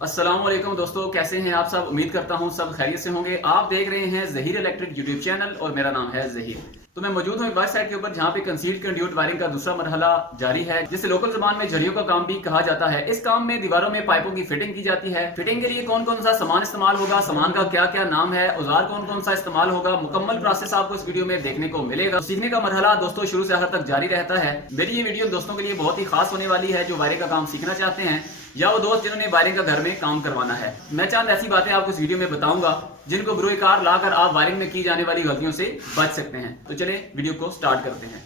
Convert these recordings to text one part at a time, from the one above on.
अस्सलाम वालेकुम दोस्तों, कैसे हैं आप सब। उम्मीद करता हूं सब खैरियत से होंगे। आप देख रहे हैं ज़हीर इलेक्ट्रिक यूट्यूब चैनल और मेरा नाम है ज़हीर। तो मैं मौजूद हूं एक वेबसाइट के ऊपर जहां पे कंसील्ड कंड्यूट वायरिंग का दूसरा मरहला जारी है, जिसे लोकल जुबान में झरियों का काम भी कहा जाता है। इस काम में दीवारों में पाइपों की फिटिंग की जाती है। फिटिंग के लिए कौन कौन सा सामान इस्तेमाल होगा, सामान का क्या क्या नाम है, औजार कौन कौन सा इस्तेमाल होगा, मुकम्मल प्रोसेस आपको इस वीडियो में देखने को मिलेगा। तो सीखने का मरहला दोस्तों शुरू से आखिर तक जारी रहता है। मेरी ये वीडियो दोस्तों के लिए बहुत ही खास होने वाली है जो वायरिंग का काम सीखना चाहते हैं या वो दोस्त जिन्होंने वायरिंग का घर में काम करवाना है। मैं चंद ऐसी बातें आपको इस वीडियो में बताऊंगा जिनको बरूए कार लाकर आप वायरिंग में की जाने वाली गलतियों से बच सकते हैं। तो चलिए वीडियो को स्टार्ट करते हैं।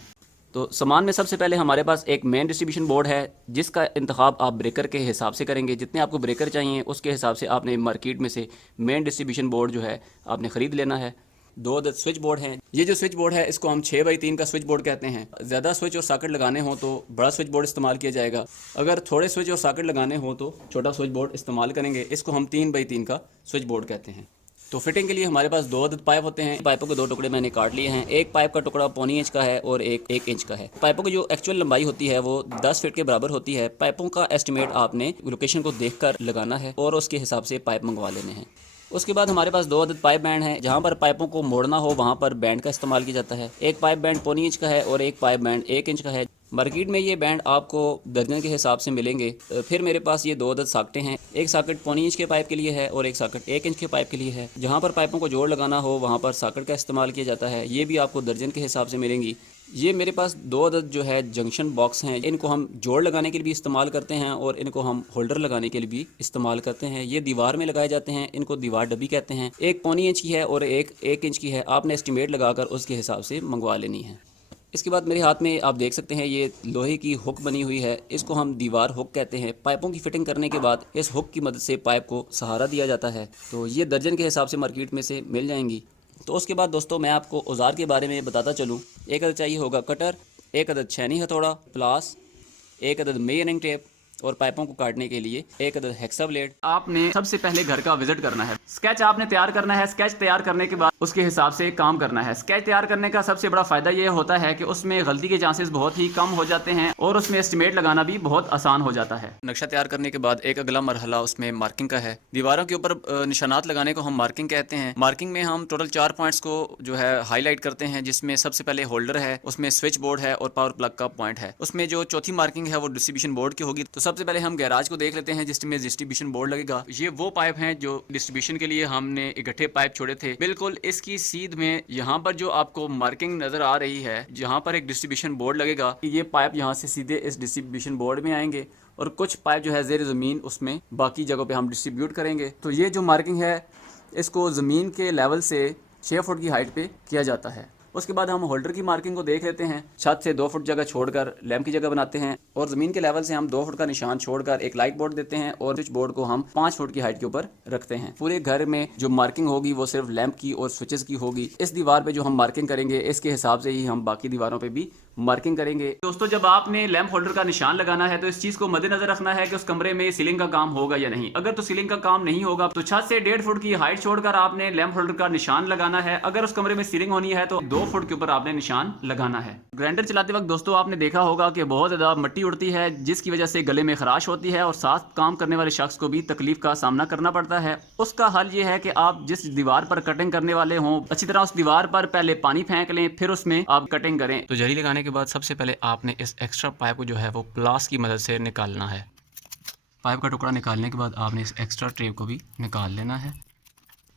तो सामान में सबसे पहले हमारे पास एक मेन डिस्ट्रीब्यूशन बोर्ड है जिसका इंतखाब आप ब्रेकर के हिसाब से करेंगे। जितने आपको ब्रेकर चाहिए उसके हिसाब से आपने मार्केट में से मेन डिस्ट्रीब्यूशन बोर्ड जो है आपने ख़रीद लेना है। 2 अदद स्विच बोर्ड हैं। ये जो स्विच बोर्ड है इसको हम 6x3 का स्विच बोर्ड कहते हैं। ज़्यादा स्विच और सॉकेट लगाने हो तो बड़ा स्विच बोर्ड इस्तेमाल किया जाएगा। अगर थोड़े स्विच और सॉकेट लगाने हो तो छोटा स्विच बोर्ड इस्तेमाल करेंगे। इसको हम 3x3 का स्विच बोर्ड कहते हैं। तो फिटिंग के लिए हमारे पास 2 अदद पाइप होते हैं। पाइपों के 2 टुकड़े मैंने काट लिए हैं। एक पाइप का टुकड़ा 1.25 इंच का है और एक इंच का है। पाइपों की जो एक्चुअल लंबाई होती है वो 10 फीट के बराबर होती है। पाइपों का एस्टिमेट आपने लोकेशन को देखकर लगाना है और उसके हिसाब से पाइप मंगवा लेने हैं। उसके बाद हमारे पास 2 अदद पाइप बैंड हैं। जहाँ पर पाइपों को मोड़ना हो वहाँ पर बैंड का इस्तेमाल किया जाता है। एक पाइप बैंड 1.25 इंच का है और एक पाइप बैंड 1 इंच का है। मार्केट में ये बैंड आपको दर्जन के हिसाब से मिलेंगे। फिर मेरे पास ये 2 अदद सॉकेटें हैं। एक सॉकेट 1.25 इंच के पाइप के लिए है और एक सॉकेट 1 इंच के पाइप के लिए है। जहाँ पर पाइपों को जोड़ लगाना हो वहाँ पर सॉकेट का इस्तेमाल किया जाता है। ये भी आपको दर्जन के हिसाब से मिलेंगी। ये मेरे पास 2 अदद जो है जंक्शन बॉक्स हैं। इनको हम जोड़ लगाने के लिए भी इस्तेमाल करते हैं और इनको हम होल्डर लगाने के लिए भी इस्तेमाल करते हैं। ये दीवार में लगाए जाते हैं। इनको दीवार डब्बी कहते हैं। एक 1.25 इंच की है और एक इंच की है। आपने एस्टिमेट लगाकर उसके हिसाब से मंगवा लेनी है। इसके बाद मेरे हाथ में आप देख सकते हैं ये लोहे की हुक बनी हुई है। इसको हम दीवार हुक कहते हैं। पाइपों की फिटिंग करने के बाद इस हुक की मदद से पाइप को सहारा दिया जाता है। तो ये दर्जन के हिसाब से मार्केट में से मिल जाएंगी। तो उसके बाद दोस्तों मैं आपको औजार के बारे में बताता चलूँ। एक अदद चाहिए होगा कटर, एक अदद छेनी हथौड़ा, प्लास, एक अदद मेजरिंग टेप और पाइपों को काटने के लिए एक अदद हेक्सा ब्लेड। आपने सबसे पहले घर का विजिट करना है। स्केच आपने तैयार करना है। स्केच तैयार करने के बाद उसके हिसाब से काम करना है। स्केच तैयार करने का सबसे बड़ा फायदा यह होता है कि उसमें गलती के चांसेस बहुत ही कम हो जाते हैं और उसमें एस्टिमेट लगाना भी बहुत आसान हो जाता है। नक्शा तैयार करने के बाद एक अगला मरहला उसमें मार्किंग का है। दीवारों के ऊपर निशानात लगाने को हम मार्किंग कहते हैं। मार्किंग में हम टोटल 4 पॉइंट्स को जो है हाईलाइट करते हैं, जिसमें सबसे पहले होल्डर है, उसमें स्विच बोर्ड है और पावर प्लग का पॉइंट है। उसमें जो चौथी मार्किंग है वो डिस्ट्रीब्यूशन बोर्ड की होगी। तो सबसे पहले हम गैराज को देख लेते हैं जिसमें डिस्ट्रीब्यूशन बोर्ड लगेगा। ये वो पाइप हैं जो डिस्ट्रीब्यूशन के लिए हमने इकट्ठे पाइप छोड़े थे। बिल्कुल इसकी सीध में यहाँ पर जो आपको मार्किंग नजर आ रही है, जहाँ पर एक डिस्ट्रीब्यूशन बोर्ड लगेगा, ये पाइप यहाँ से सीधे इस डिस्ट्रीब्यूशन बोर्ड में आएंगे और कुछ पाइप जो है ज़ेर ज़मीन उसमें बाकी जगहों पे हम डिस्ट्रीब्यूट करेंगे। तो ये जो मार्किंग है इसको ज़मीन के लेवल से 6 फुट की हाइट पे किया जाता है। उसके बाद हम होल्डर की मार्किंग को देख लेते हैं। छत से 2 फुट जगह छोड़कर लैंप की जगह बनाते हैं और ज़मीन के लेवल से हम 2 फुट का निशान छोड़कर एक लाइट बोर्ड देते हैं और स्विच बोर्ड को हम 5 फुट की हाइट के ऊपर रखते हैं। पूरे घर में जो मार्किंग होगी वो सिर्फ लैंप की और स्विचेस की होगी। इस दीवार पे जो हम मार्किंग करेंगे इसके हिसाब से ही हम बाकी दीवारों पे भी मार्किंग करेंगे। दोस्तों जब आपने लैंप होल्डर का निशान लगाना है तो इस चीज को मद्देनजर रखना है कि उस कमरे में सीलिंग का काम होगा या नहीं। अगर तो सीलिंग का काम नहीं होगा तो छत से 1.5 फुट की हाइट छोड़कर आपने लैंप होल्डर का निशान लगाना है। अगर उस कमरे में सीलिंग होनी है तो 2 फुट के ऊपर आपने निशान लगाना है। ग्राइंडर चलाते वक्त दोस्तों आपने देखा होगा कि बहुत ज्यादा मिट्टी उड़ती है जिसकी वजह से गले में खराश होती है और साथ काम करने वाले शख्स को भी तकलीफ का सामना करना पड़ता है। उसका हल ये है कि आप जिस दीवार पर कटिंग करने वाले हों अच्छी तरह उस दीवार पर पहले पानी फेंक लें, फिर उसमें आप कटिंग करें। तो जरी लगाने के बाद सबसे पहले आपने इस एक्स्ट्रा पाइप को जो है वो प्लास की मदद से निकालना है। पाइप का टुकड़ा निकालने के बाद आपने इस एक्स्ट्रा टेप को भी निकाल लेना है।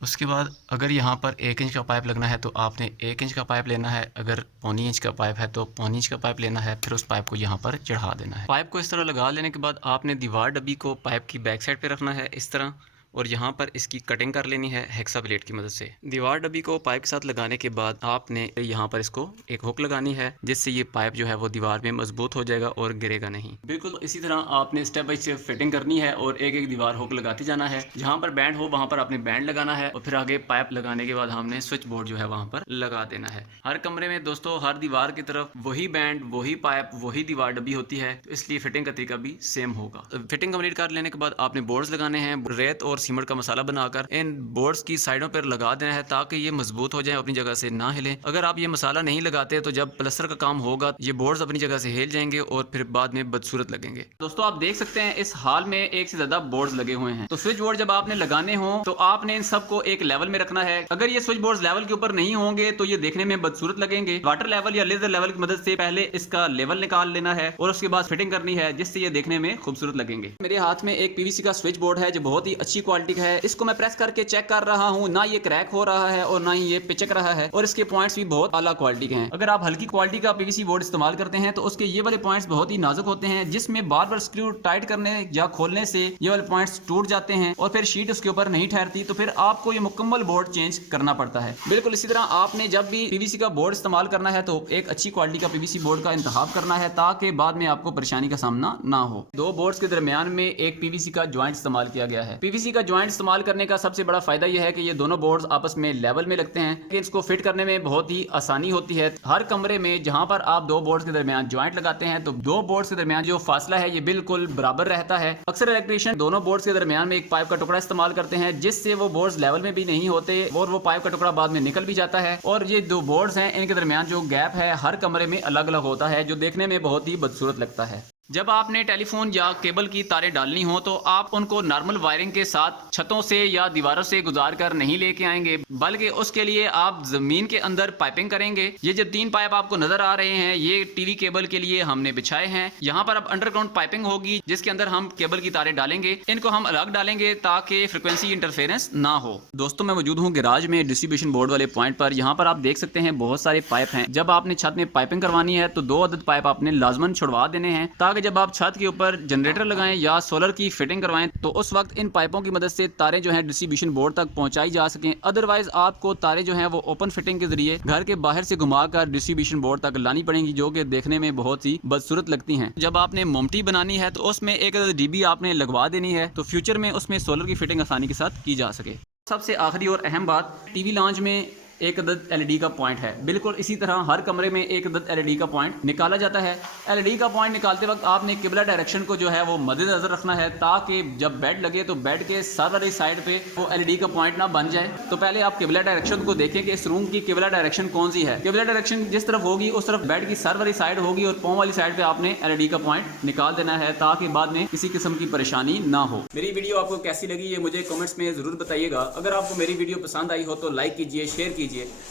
उसके बाद अगर यहाँ पर 1 इंच का पाइप लगना है तो आपने 1 इंच का पाइप लेना है। अगर 1.25 इंच का पाइप है तो 1.25 इंच का पाइप लेना है। फिर उस पाइप को यहाँ पर चढ़ा देना है। पाइप को इस तरह लगा लेने के बाद आपने दीवार डब्बी को पाइप की बैक साइड पे रखना है इस तरह, और यहाँ पर इसकी कटिंग कर लेनी है हेक्सा ब्लेड की मदद से। दीवार डब्बी को पाइप के साथ लगाने के बाद आपने यहाँ पर इसको एक हुक लगानी है जिससे ये पाइप जो है वो दीवार में मजबूत हो जाएगा और गिरेगा नहीं। बिल्कुल इसी तरह आपने स्टेप बाय स्टेप फिटिंग करनी है और एक एक दीवार हुक लगाते जाना है। जहाँ पर बैंड हो वहाँ पर आपने बैंड लगाना है और फिर आगे पाइप लगाने के बाद हमने स्विच बोर्ड जो है वहाँ पर लगा देना है। हर कमरे में दोस्तों हर दीवार की तरफ वही बैंड, वही पाइप, वही दीवार डब्बी होती है, तो इसलिए फिटिंग का तरीका भी सेम होगा। फिटिंग कम्प्लीट कर लेने के बाद आपने बोर्ड्स लगाने हैं। रेत और सीमेंट का मसाला बनाकर इन बोर्ड्स की साइडों पर लगा देना है ताकि ये मजबूत हो जाए, अपनी जगह से ना हिले। अगर आप ये मसाला नहीं लगाते तो जब प्लास्टर का काम होगा ये बोर्ड्स अपनी जगह से हिल जाएंगे और फिर बाद में बदसूरत लगेंगे। दोस्तों आप देख सकते हैं इस हाल में एक से ज्यादा बोर्ड्स लगे हुए हैं। तो स्विच बोर्ड जब आपने लगाने हो तो आपने इन सबको एक लेवल में रखना है। अगर ये स्विच बोर्ड लेवल के ऊपर नहीं होंगे तो ये देखने में बदसूरत लगेंगे। वाटर लेवल या लेजर लेवल की मदद से पहले इसका लेवल निकाल लेना है और उसके बाद फिटिंग करनी है, जिससे ये देखने में खूबसूरत लगेंगे। मेरे हाथ में एक पीवीसी का स्विच बोर्ड है जो बहुत ही अच्छी क्वालिटी का है। इसको मैं प्रेस करके चेक कर रहा हूँ, ना ये क्रैक हो रहा है और ना ही ये पिचक रहा है और इसके पॉइंट्स भी बहुत आला क्वालिटी के हैं। अगर आप हल्की क्वालिटी का पीवीसी बोर्ड इस्तेमाल करते हैं तो उसके ये वाले पॉइंट्स बहुत ही नाजुक होते हैं, जिसमें बार बार स्क्रू टाइट करने या खोलने से ये वाले पॉइंट्स टूट जाते हैं और फिर शीट उसके ऊपर नहीं ठहरती, तो फिर आपको ये मुकम्मल बोर्ड चेंज करना पड़ता है। बिल्कुल इसी तरह आपने जब भी पीवीसी का बोर्ड इस्तेमाल करना है तो एक अच्छी क्वालिटी का पीवीसी बोर्ड का इंतखाब करना है ताकि बाद में आपको परेशानी का सामना ना हो। दो बोर्ड्स के दरमियान में एक पीवीसी का ज्वाइंट इस्तेमाल किया गया है। पीवीसी का ज्वाइंट इस्तेमाल करने का सबसे बड़ा फायदा यह है कि ये दोनों बोर्ड्स आपस में लेवल में लगते हैं कि इसको फिट करने में बहुत ही आसानी होती है। हर कमरे में जहां पर आप दो बोर्ड्स के दरमियान ज्वाइंट लगाते हैं तो दो बोर्ड्स के दरमियान जो फासला है ये बिल्कुल बराबर रहता है। अक्सर इलेक्ट्रीशियन दोनों बोर्ड्स के दरमियान में एक पाइप का टुकड़ा इस्तेमाल करते हैं, जिससे वो बोर्ड्स लेवल में भी नहीं होते और वो पाइप का टुकड़ा बाद में निकल भी जाता है। और ये दो बोर्ड्स हैं, इनके दरमियान जो गैप है हर कमरे में अलग अलग होता है, जो देखने में बहुत ही बदसूरत लगता है। जब आपने टेलीफोन या केबल की तारें डालनी हो तो आप उनको नॉर्मल वायरिंग के साथ छतों से या दीवारों से गुजार कर नहीं लेके आएंगे, बल्कि उसके लिए आप जमीन के अंदर पाइपिंग करेंगे। ये जो 3 पाइप आपको नजर आ रहे हैं ये टीवी केबल के लिए हमने बिछाए हैं। यहाँ पर अब अंडरग्राउंड पाइपिंग होगी जिसके अंदर हम केबल की तारें डालेंगे। इनको हम अलग डालेंगे ताकि फ्रिक्वेंसी इंटरफेरेंस ना हो। दोस्तों मैं मौजूद हूँ गैराज में डिस्ट्रीब्यूशन बोर्ड वाले पॉइंट पर। यहाँ पर आप देख सकते हैं बहुत सारे पाइप हैं। जब आपने छत में पाइपिंग करवानी है तो 2 अदद पाइप आपने लाजमन छुड़वा देने हैं, ताकि जब आप छत के ऊपर जनरेटर लगाएं या सोलर की फिटिंग करवाएं तो उस वक्त इन पाइपों की मदद से तारें जो हैं डिस्ट्रीब्यूशन बोर्ड तक पहुंचाई जा सकें। अदरवाइज आपको तारें जो हैं वो ओपन फिटिंग के जरिए घर के बाहर से घुमाकर डिस्ट्रीब्यूशन बोर्ड तक लानी पड़ेंगी, जो कि देखने में बहुत ही बदसूरत लगती हैं। जब आपने मोमटी बनानी है तो उसमें एक डीबी आपने लगवा देनी है, तो फ्यूचर में उसमें सोलर की फिटिंग आसानी के साथ की जा सके। सबसे आखिरी और अहम बात, टीवी लॉन्च में एक अदद एलईडी का पॉइंट है। बिल्कुल इसी तरह हर कमरे में एक अदद एलईडी का पॉइंट निकाला जाता है। एलईडी का पॉइंट निकालते वक्त आपने किबला डायरेक्शन को जो है वो मद्देनजर रखना है, ताकि जब बेड लगे तो बेड के सर वाली साइड पे वो एलईडी का पॉइंट ना बन जाए। तो पहले आप किबला डायरेक्शन को देखें कि इस रूम की किबला डायरेक्शन कौन सी है। किबला डायरेक्शन जिस तरफ होगी उस तरफ बेड की सर वाली साइड होगी और पांव वाली साइड पे आपने एलईडी का पॉइंट निकाल देना है, ताकि बाद में किसी किस्म की परेशानी ना हो। मेरी वीडियो आपको कैसी लगी ये मुझे कमेंट्स में जरूर बताइएगा। अगर आपको मेरी वीडियो पसंद आई हो तो लाइक कीजिए, शेयर कीजिए।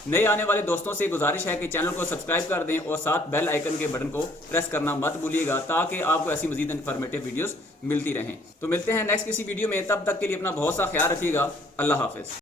नए आने वाले दोस्तों से गुजारिश है कि चैनल को सब्सक्राइब कर दें और साथ बेल आइकन के बटन को प्रेस करना मत भूलिएगा, ताकि आपको ऐसी मजीद इन्फॉर्मेटिव वीडियोस मिलती रहें। तो मिलते हैं नेक्स्ट किसी वीडियो में, तब तक के लिए अपना बहुत सा ख्याल रखिएगा। अल्लाह हाफिज।